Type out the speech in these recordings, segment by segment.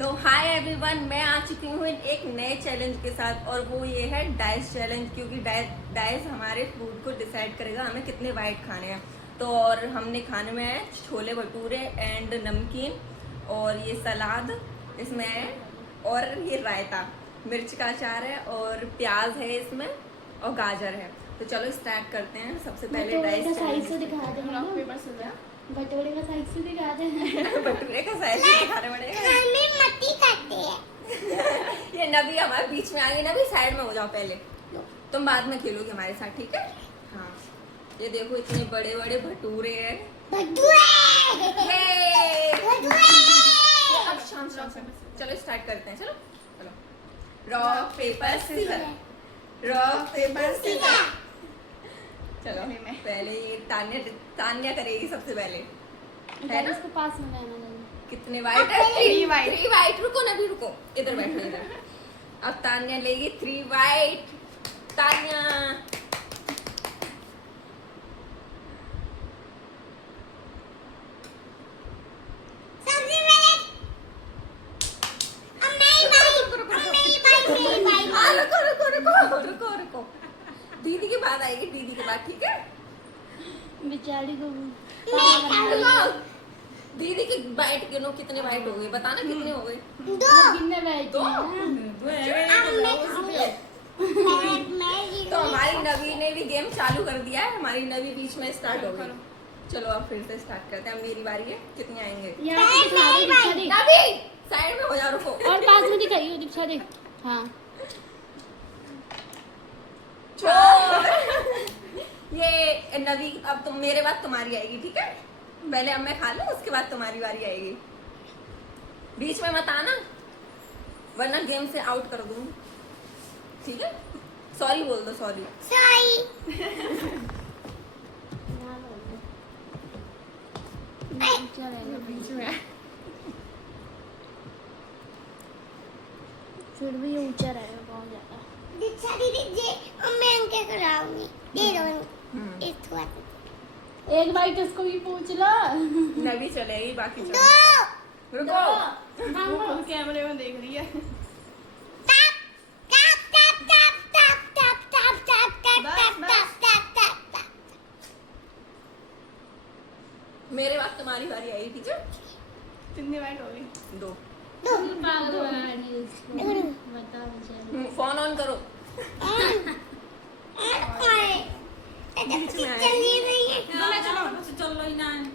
तो hi everyone, मैं आ चुकी हूँ एक नए चैलेंज के साथ और वो ये है डाइस चैलेंज। क्योंकि डाइस हमारे फूड को डिसाइड करेगा हमें कितने वाइट खाने हैं। तो और हमने खाने में है छोले भटूरे एंड नमकीन और ये सलाद इसमें है और ये रायता, मिर्च का अचार है और प्याज है इसमें और गाजर है। तो चलो स्टार्ट करते हैं। सबसे पहले डाइस चैलेंज। भटूरे का साइज से दिखा दे। भटूरे का साइज दिखाने पड़ेगा। मट्टी खाते हैं। ये नबी हमारे बीच में आ गई। नबी साइड में हो जाओ पहले, तुम बाद में खेलोगे हमारे साथ, ठीक है? हाँ, ये देखो इतने बड़े बड़े भटूरे हैं। अब शाम चलो स्टार्ट करते हैं। चलो चलो, rock paper scissor, rock paper scissor. चलो पहले ये तान्या करेगी सबसे पहले, है ना? इसको पास में रहना चाहिए। कितने वाइट है? 3 वाइट। रुको ना, भी रुको, इधर बैठो इधर। अब तान्या लेगी 3 वाइट। तान्या रुको, दीदी के बाद आएगी, दीदी के बाद, ठीक है? बेचारी को दीदी की वाइट गिनो, कितने वाइट हो गए बताना, कितने हो गए? गिनने बैठी तो हमारी नवी ने भी गेम चालू कर दिया है। हमारी नवी बीच में स्टार्ट हो गई। चलो अब फिर से स्टार्ट करते हैं। अब मेरी बारी है। कितने आएंगे? नवी साइड में हो जा, रुको। और पास में दिखाइए, दिखा दे। हाँ, ये नवी, अब तुम मेरे बाद तुम्हारी आएगी, ठीक है? पहले अब मैं खा लूं, उसके बाद तुम्हारी बारी आएगी। बीच में मत आना वरना गेम से आउट कर दूंगी, ठीक है? सॉरी बोल दो, सॉरी। फिर भी ये ऊंचा रहेगा बहुत ज्यादा। एक बाइट इसको भी पूछ लो। नवी चलेगी, बाकी चलो। रुको, हम कैमरे में देख रही है। मेरे बाद तुम्हारी बारी आई, ठीक है? कितने वाइट हो गई? 2। बताओ मुझे। फोन ऑन करो।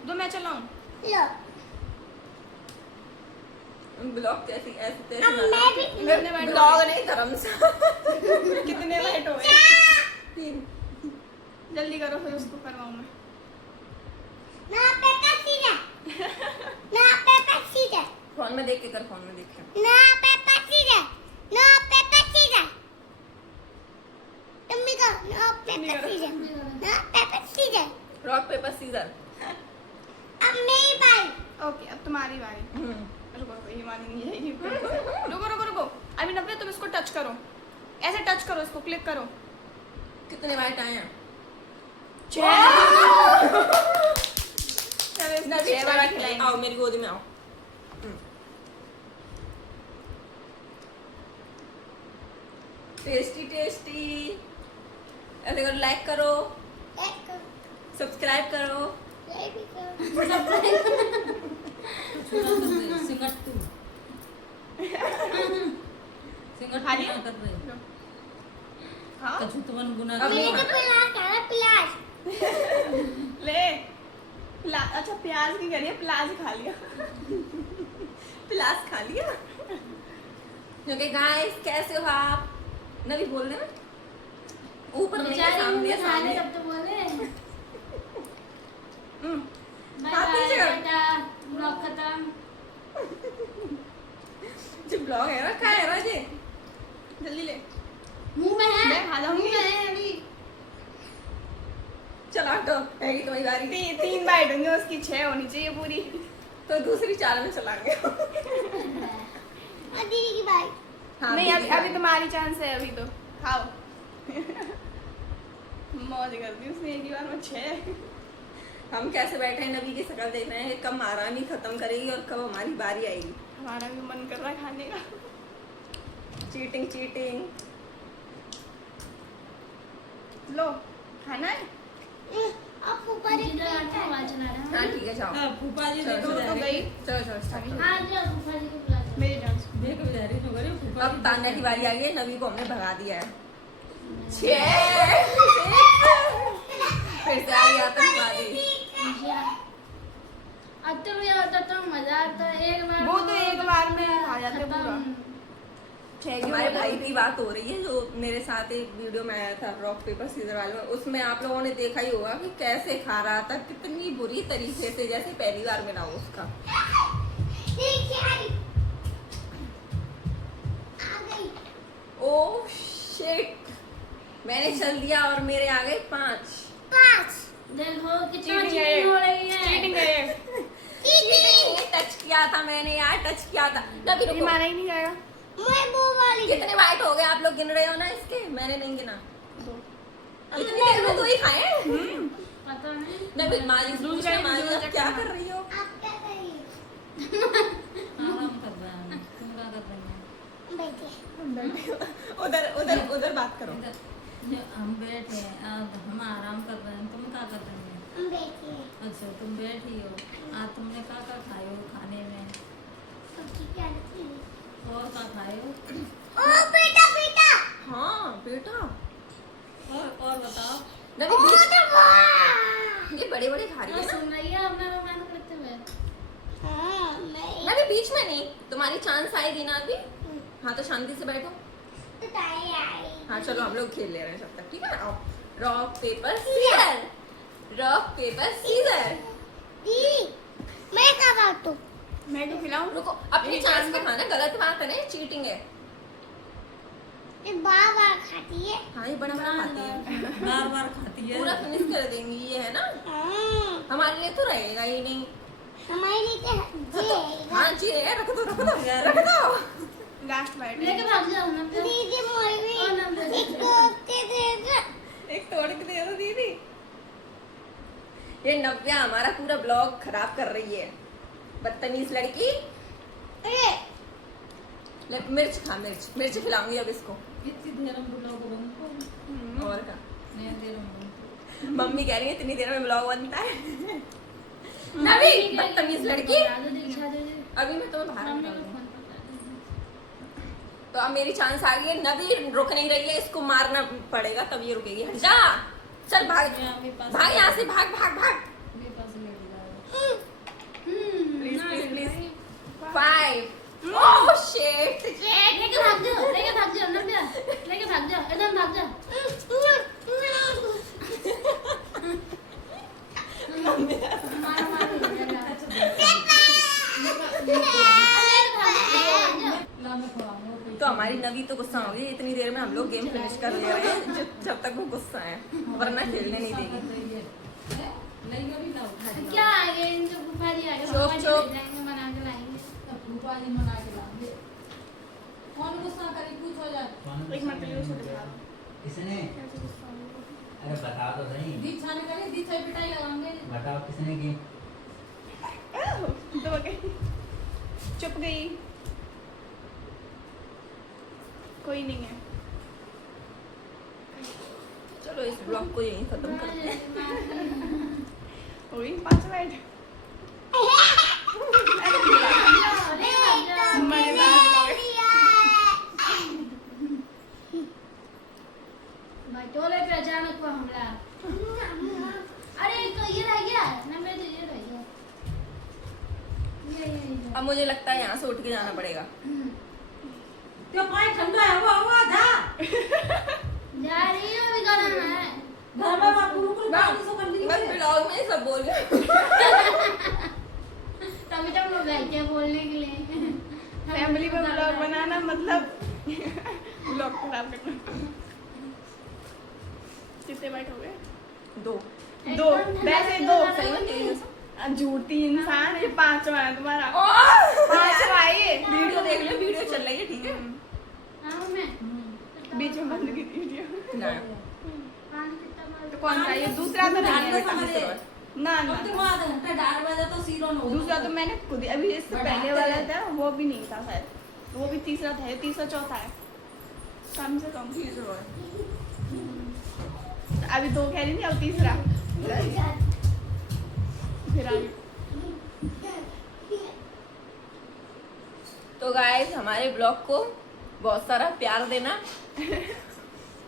दो मैं चलाऊं। ब्लॉग कैसी ऐसे तैसे कितने वाइट ब्लॉग नहीं, धर्मशाला। कितने वाइट हो गए? 3। जल्दी करो फिर उसको करवाऊं मैं। फोन में देख के कर, फोन में देख के। Rock paper scissor. ओके, अब तुम्हारी बारी। रुको रुको, ये वाली नहीं जाएगी। रुको रुको रुको, अभी नव्या तुम इसको टच करो, ऐसे टच करो, इसको क्लिक करो। कितने वाइट आए हैं? 6 वाइट खिलाएंगे। आओ मेरी गोदी में आओ। Tasty tasty. ऐसे करो, लाइक करो, सब्सक्राइब करो। हाँ? ले अच्छा प्याज की करिए, प्याज खा लिया। प्लास खा लिया। क्योंकि गाइस कैसे हो आप? नवी बोल रहे ना, ऊपर नहीं है, सामने है, सामने। तब तो बोले हाथ नीचे कर। ब्लॉग खत्म। जो ब्लॉग है ना, क्या है ना जी? जल्दी ले। मुंह में है, मैं खा जाऊंगी। मुंह में है अभी। चलो हटो, हैगी तुम्हारी बारी। 3 बाइट होंगी, उसकी 6 होनी चाहिए पूरी। तो दूसरी 4 में चलाएंगे। दीदी की बारी। हाँ, नहीं, दीदी अभी का। तुम्हारी चांस है, अभी तो खाओ। मौज कर दी उसने एक ही बार में 6। हम कैसे बैठे हैं, नबी की शक्ल देख रहे हैं, कब महारानी खत्म करेगी और कब हमारी बारी आएगी। हमारा भी मन कर रहा है खाने का। Cheating cheating. लो खाना है। अब ऊपर ही आवाज चला रहा हाँ ठीक है जाओ। फूफा जी चलो, देखो तो जा रही गई चलो चलो start करो। हाँ जो फूफा जी को बुला लो। मेरी डांस। देखो जा रही तो करे फूफा अब जी तान्या की बारी आई है। नवी को हमने भगा दिया है। 6 फिर से आ गया आतंकवादी। या। अब तो ये होता तो मजा आता एक बार वो तो एक बार में खा जाते खत्म। पूरा। हमारे भाई की बात हो रही है जो मेरे साथ एक वीडियो में आया था रॉक पेपर सीजर वाले में। उसमें आप लोगों ने देखा ही होगा कि कैसे खा रहा था, कितनी बुरी तरीके से, जैसे पहली बार मिला हो उसका। ओह शिट, मैंने चल दिया और मेरे आ गए 5। देखो कितना चीटिंग चीटिंग हो रही है। चीटिंग है टच किया था मैंने यार, टच किया था। नबी ये रुको, माना ही नहीं जाएगा। कितने वाइट हो गए आप लोग गिन रहे हो ना इसके? मैंने नहीं गिना। दो। इतनी देर में 2 ही खाए। पता नहीं। नबी मालिक दूसरा ही मालिक दूसरा आप क्या खाना। कर रही हो? आराम कर रहे हैं तुम क्या कर रही हो उधर उधर उधर बात करो। ये हम बैठे हैं हम आराम कर रहे हैं तुम क्या कर रही हो अच्छा तुम बैठी हो आज तुमने क्या खाए हो खाने में और क्या खाए हो हाँ बेटा, और बताओ नबी ये बड़े बड़े खा रही है ना। सुन रही है अपना रोमांस करते हुए। नबी बीच में नहीं, तुम्हारी चांस आएगी ना अभी। हाँ तो शांति से बैठो। हाँ चलो हम लोग खेल ले रहे हैं जब तक, ठीक है ना? Rock paper scissor, rock paper scissor. मैं तो खिलाऊं। रुको, अपनी चांस पे खाना, गलत बात है ना, चीटिंग है। हाँ ये बड़ा बड़ा खाती है, बार बार खाती है पूरा फिनिश कर देंगी ये, है ना? हमारे लिए तो रहेगा ही नहीं। हाँ जी है, रख दो रख दो रख दो। लास्ट बाइट लेके भाग जाओ ना फिर। और ना फिर। एक तोड़ के दे दो दीदी। ये नव्या हमारा पूरा ब्लॉग खराब कर रही है, बदतमीज लड़की। मिर्च खा, मिर्च मिर्च खिलाऊंगी अब इसको। कितनी देर हम ब्लॉग बनता और क्या, नहीं देर हम मम्मी कह रही है इतनी देर में ब्लॉग बनता है। नवी बदतमीज लड़की, अभी मैं तुम्हें बाहर निकाल दूंगी। तो अब मेरी चांस आ गई है। नवी रुक नहीं रही है, इसको मारना पड़ेगा तब ये रुकेगी। हट जा, चल भाग भाग यहाँ से, भाग भाग भाग। मेरे पास लेट जाओ please please please. 5 oh shit, लेके भाग जाओ नव्या, लेके भाग जाओ एकदम भाग जाओ। मारो मारो हो जाएगा। ला मैं खवाऊंगा तो हमारी नवी तो गुस्सा हो गई। इतनी देर में हम लोग गेम फिनिश कर ले रहे हैं जब तक वो गुस्सा है, वरना खेलने नहीं देगी। नहीं भी लाओ क्या आगे इनके फूफा जी आगे चुप, फूफा जी चुप। ले जाएंगे बना के लाएंगे। फूफा जी मना के लाएंगे कौन गुस्सा करे पूछो जा एक मिनट के लिए छोटे बना किसने? अरे बताओ तो सही। बीच छाने करे बीच से पिटाई लगाएंगे बताओ किसने की? दो गई, चुप गई, कोई नहीं है। चलो इस ब्लॉग को यहीं खत्म करते हैं। हो गई 5 बाइट। टोले पे अचानक को हमला। अरे तो ये रह गया ना, मैं तो ये रह गया। ये अब मुझे लगता है यहाँ से उठ के जाना पड़ेगा। तो पानी ठंडा है वो हुआ था जा रही हूँ अभी गाना में। घर में बापू रुक पानी से कर ली मैं ब्लॉग में ही सब बोल रही हूँ। तभी तो लोग गए थे बोलने के लिए। फैमिली में ब्लॉग बनाना मतलब ब्लॉग खराब करना। कितने बाइट हो गए? 2 दो, वैसे 2 सही में तेरी झूठी इंसान है। 5वां है तुम्हारा। ओह! 5वां है ये। वीडियो देख लो, वीडियो चल रही है, ठीक है? हाँ मैं बीच में बंद की थी वीडियो। ना। पानी कितना मार। तो कौन सा ये? दूसरा तो नहीं है जानना बेटा। समझे ना ना अब दिमाग घंटा डाल बजा तो सीरो न दूसरा तो मैंने खुद ही अभी इससे बढ़ाते पहले वाला हैं। था वो भी नहीं था शायद, वो भी तीसरा था, ये तीसरा चौथा है कम से कम। अभी 2 कह रही थी, अब तीसरा फिर आगे। तो गाइस हमारे ब्लॉग को बहुत सारा प्यार देना।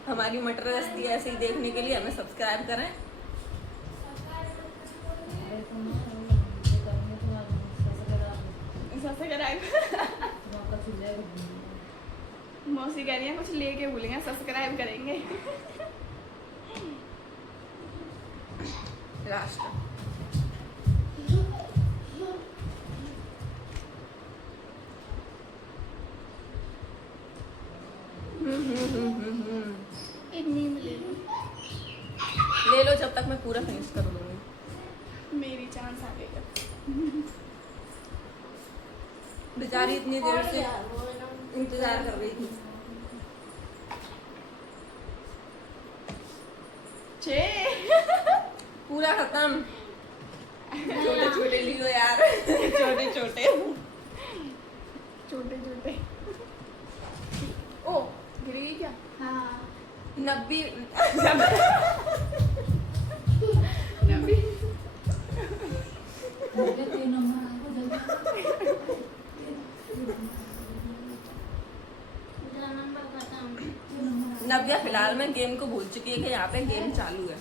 हमारी मटर गश्ती ऐसे ही देखने के लिए हमें सब्सक्राइब करें। सब्सक्राइब मौसी कह रही है कुछ लेके भूलेंगे, सब्सक्राइब करेंगे। लास्ट इतनी में ले लो, ले लो जब तक मैं पूरा फिनिश कर दूंगी। मेरी चांस आ गई। बेचारी इतनी देर से इंतजार कर रही थी। 6 पूरा खत्म। छोटे छोटे लियो यार, छोटे छोटे। छोटे छोटे। ओ गिर गई क्या? हाँ 90 नबी। तीन नंबर आएगा जल्दी। मेरा नंबर खत्म। नव्या फिलहाल में गेम को भूल चुकी है कि यहाँ पे गेम चालू है।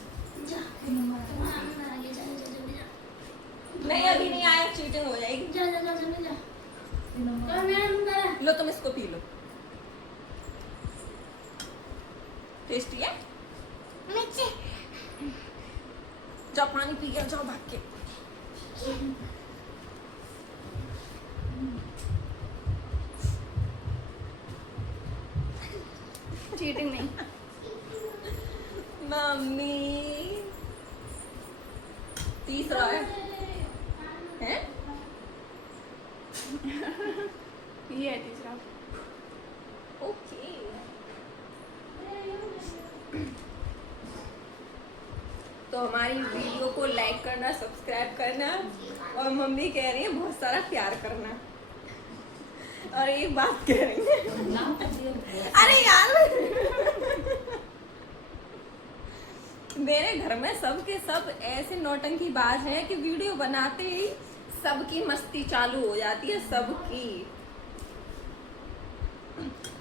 जा तुम्हारा नंबर आ गया, जा जा जल्दी जा। नहीं अभी नहीं आया, चीटिंग हो जाएगी। जा जा जा जल्दी जा। तो मेरा नंबर है। लो तुम इसको पी लो। टेस्टी है? जाओ पानी पी के जाओ भाग के। चीटिंग नहीं। मम्मी तीसरा है हैं? ये है तीसरा। ओके तो हमारी वीडियो को लाइक करना, सब्सक्राइब करना और मम्मी कह रही है बहुत सारा प्यार करना। और एक बात कह रही है, अरे यार मेरे घर में सब के सब ऐसे नौटंकी बाज हैं कि वीडियो बनाते ही सबकी मस्ती चालू हो जाती है, सबकी।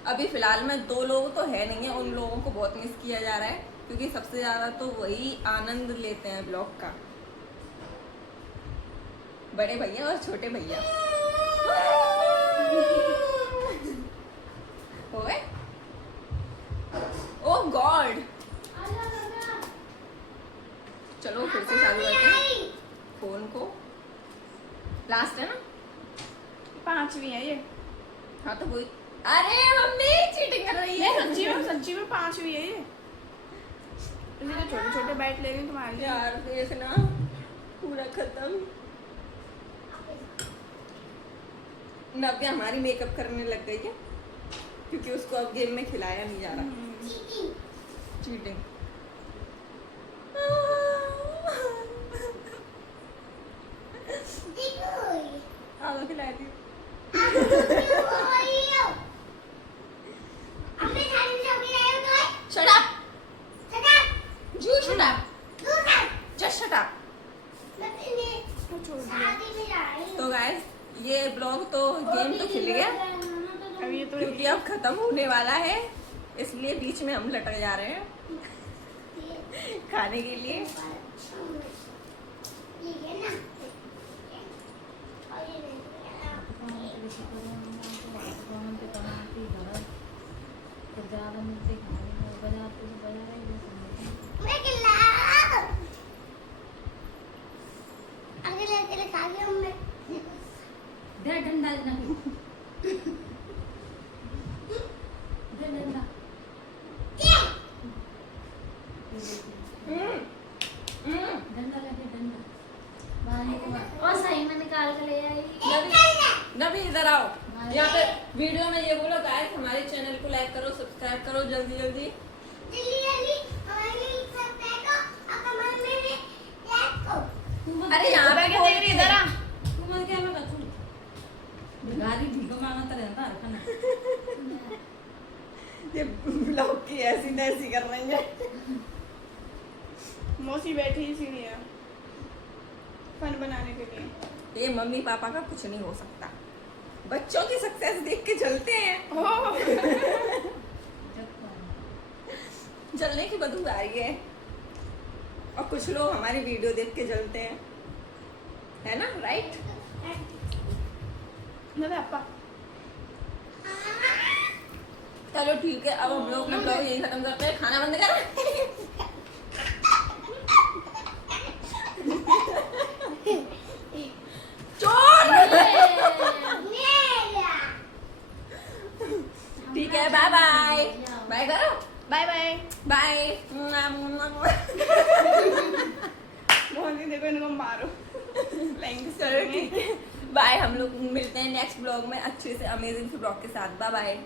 अभी फिलहाल में 2 लोग तो है नहीं है, उन लोगों को बहुत मिस किया जा रहा है क्योंकि सबसे ज्यादा तो वही आनंद लेते हैं ब्लॉग का, बड़े भैया और छोटे भैया। ओए ओह गॉड, चलो फिर से चालू करते हैं फोन को। लास्ट है ना? 5वीं है ये। हाँ तो वही। अरे मम्मी चीटिंग कर रही है। सच्ची में 5वीं है ये। इसलिए तो छोटे छोटे बैट ले रही हूँ तुम्हारे लिए। यार देखना पूरा खत्म। नव्या हमारी मेकअप करने लग गई है क्योंकि उसको अब गेम में खिलाया नहीं जा रहा। चीटिंग। आओ खिलाती हूँ। Shut up! You shut up! Just shut up! तो गाइस ये ब्लॉग तो गेम तो खिल गया अब ये तो क्योंकि अब खत्म होने वाला है, इसलिए बीच में हम लटक जा रहे हैं खाने के लिए। ज्यादा मिलते बजाते तो बजा रहे दे डंडा देना दे डंडा डंडा लगे डंडा मारने के बाद और सही में निकाल के ले आई। नबी इधर आओ, यहाँ पे वीडियो में ये बोलो गाइस हमारे चैनल को लाइक करो, सब्सक्राइब करो जल्दी जल्दी। अरे यहाँ पे क्या देख रही है इधर आ तू मैं क्या लगा तू भिखारी भीख मांगता रहता है खाना ये ब्लॉग की ऐसी तैसी कर रही है। मौसी बैठी इसीलिए फन बनाने के लिए। ये मम्मी पापा का कुछ नहीं हो सकता, बच्चों की सक्सेस देख के जलते हैं। ओह, जलने की बदबू आ रही है और कुछ लोग हमारी वीडियो देख के जलते हैं, है ना, राइट? नवे अपा चलो ठीक है, अब हम लोग अपना ब्लॉग यही खत्म करते हैं। खाना बंद कर। चोर। ठीक है, बाय बाय। बाय करो, bye bye. Bye. Mohan ji देखो इनको मारो। चलो ठीक है, बाय। हम लोग मिलते हैं नेक्स्ट ब्लॉग में अच्छे से अमेजिंग से ब्लॉग के साथ। Bye bye.